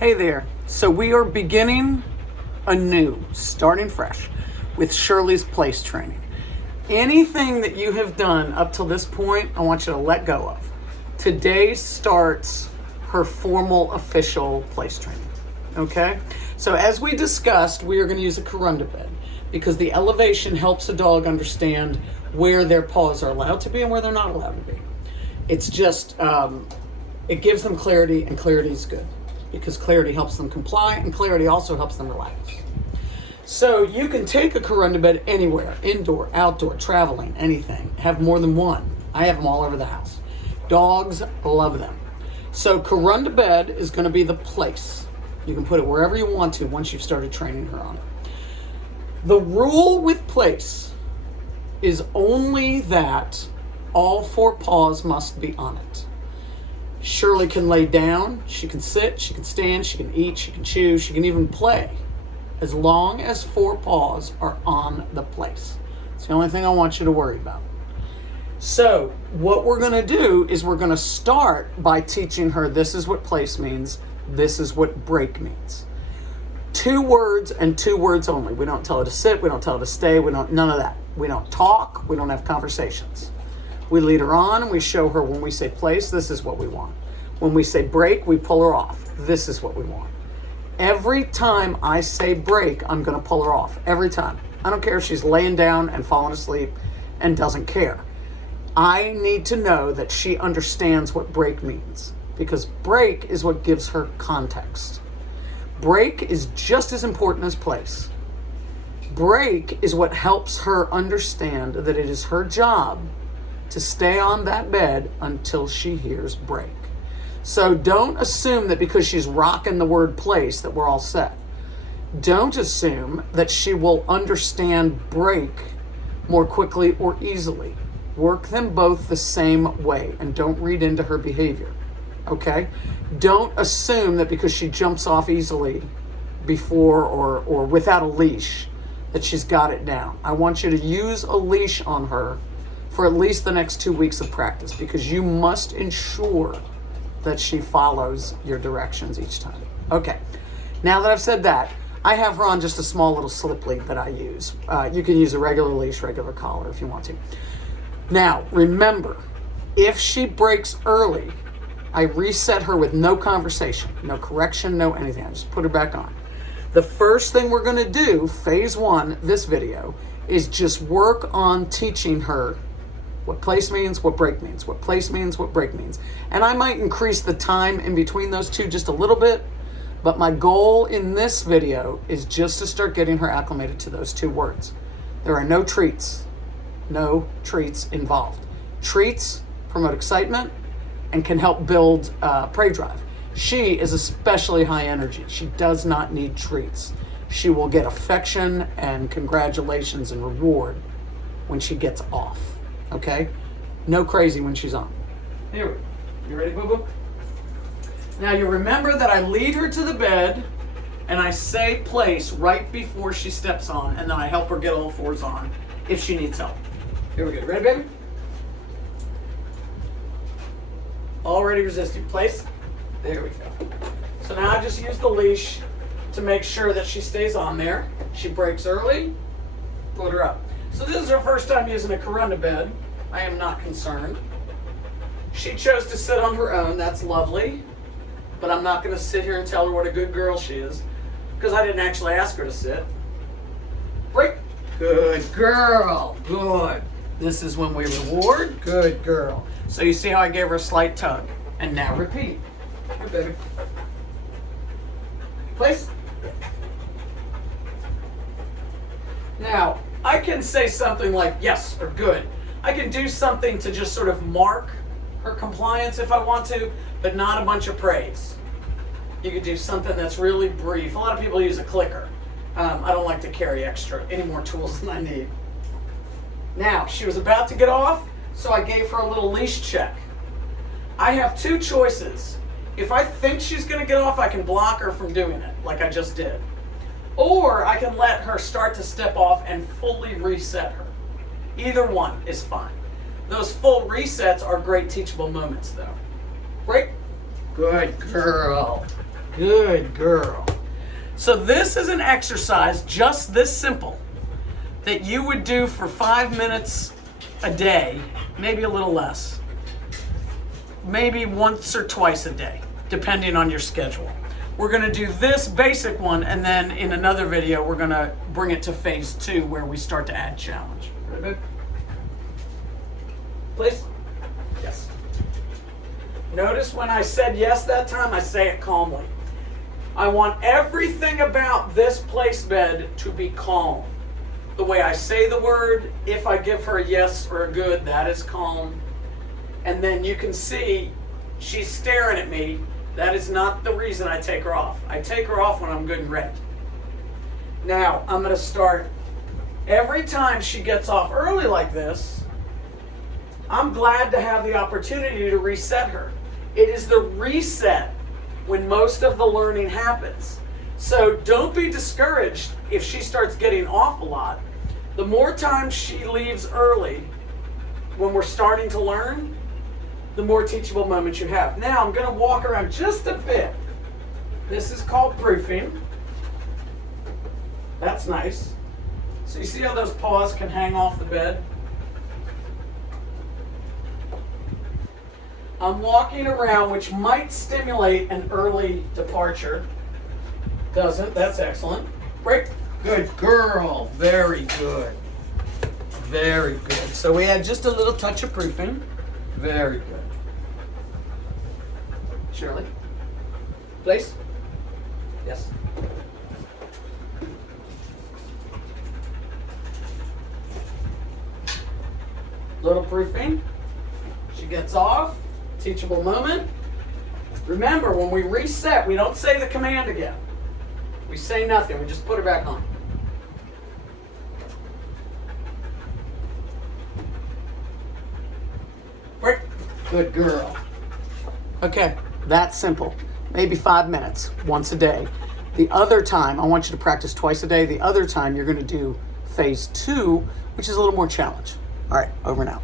Hey there. So we are beginning anew, starting fresh, with Shirlee's place training. Anything that you have done up till this point, I want you to let go of. Today starts her formal, official place training. Okay? So as we discussed, we are going to use a corunda bed because the elevation helps a dog understand where their paws are allowed to be and where they're not allowed to be. It's just, it gives them clarity, and clarity is good because clarity helps them comply and clarity also helps them relax. So you can take a corunda bed anywhere, indoor, outdoor, traveling, anything. Have more than one. I have them all over the house. Dogs love them. So corunda bed is going to be the place. You can put it wherever you want to once you've started training her on it. The rule with place is only that all four paws must be on it. Shirley can lay down, she can sit, she can stand, she can eat, she can chew, she can even play, as long as four paws are on the place. It's the only thing I want you to worry about. So what we're going to do is we're going to start by teaching her this is what place means, this is what break means. 2 words and 2 words only. We don't tell her to sit, we don't tell her to stay, none of that. We don't talk, we don't have conversations. We lead her on and we show her when we say place, this is what we want. When we say break, we pull her off. This is what we want. Every time I say break, I'm going to pull her off. Every time. I don't care if she's laying down and falling asleep and doesn't care. I need to know that she understands what break means because break is what gives her context. Break is just as important as place. Break is what helps her understand that it is her job to stay on that bed until she hears break. So don't assume that because she's rocking the word place that we're all set. Don't assume that she will understand break more quickly or easily. Work them both the same way and don't read into her behavior. Okay? Don't assume that because she jumps off easily before or without a leash that she's got it down. I want you to use a leash on her for at least the next 2 weeks of practice because you must ensure that she follows your directions each time. Okay, now that I've said that, I have her on just a small little slip lead that I use. You can use a regular leash, regular collar if you want to. Now, remember, if she breaks early, I reset her with no conversation, no correction, no anything. I just put her back on. The first thing we're gonna do, phase 1, this video, is just work on teaching her what place means, what break means, what place means, what break means. And I might increase the time in between those two just a little bit, but my goal in this video is just to start getting her acclimated to those 2 words. There are no treats involved. Treats promote excitement and can help build prey drive. She is especially high energy. She does not need treats. She will get affection and congratulations and reward when she gets off. Okay? No crazy when she's on. Here we go. You ready, boo-boo? Now you remember that I lead her to the bed and I say place right before she steps on and then I help her get all 4s on if she needs help. Here we go. Ready, baby? Already resisting. Place. There we go. So now I just use the leash to make sure that she stays on there. She breaks early, put her up. So this is her first time using a corunda bed. I am not concerned. She chose to sit on her own. That's lovely. But I'm not going to sit here and tell her what a good girl she is because I didn't actually ask her to sit. Break. Good girl. Good. This is when we reward. Good girl. So you see how I gave her a slight tug. And now repeat. Here, baby. Place. Now, I can say something like yes or good. I can do something to just sort of mark her compliance if I want to, but not a bunch of praise. You could do something that's really brief. A lot of people use a clicker. I don't like to carry any more tools than I need. Now, she was about to get off, so I gave her a little leash check. I have 2 choices. If I think she's going to get off, I can block her from doing it, like I just did. Or I can let her start to step off and fully reset her. Either one is fine. Those full resets are great teachable moments, though. Break. Good girl. Good girl. So this is an exercise just this simple that you would do for 5 minutes a day, maybe a little less. Maybe once or twice a day, depending on your schedule. We're gonna do this basic one, and then in another video, we're gonna bring it to phase 2 where we start to add challenge. Ready? Please? Yes. Notice when I said yes that time, I say it calmly. I want everything about this place bed to be calm. The way I say the word, if I give her a yes or a good, that is calm. And then you can see she's staring at me. That is not the reason I take her off. I take her off when I'm good and ready. Now, I'm going to start. Every time she gets off early like this, I'm glad to have the opportunity to reset her. It is the reset when most of the learning happens. So don't be discouraged if she starts getting off a lot. The more times she leaves early when we're starting to learn, the more teachable moments you have. Now I'm going to walk around just a bit. This is called proofing. That's nice. So you see how those paws can hang off the bed? I'm walking around, which might stimulate an early departure. Doesn't. That's excellent. Break. Good girl. Very good. Very good. So we had just a little touch of proofing. Very good. Shirley, please. Yes. Little proofing. She gets off. Teachable moment. Remember, when we reset, we don't say the command again. We say nothing. We just put her back on. Break. Good girl. Okay, that's simple. Maybe 5 minutes, once a day. The other time, I want you to practice twice a day. The other time, you're going to do phase 2, which is a little more challenge. All right, over now.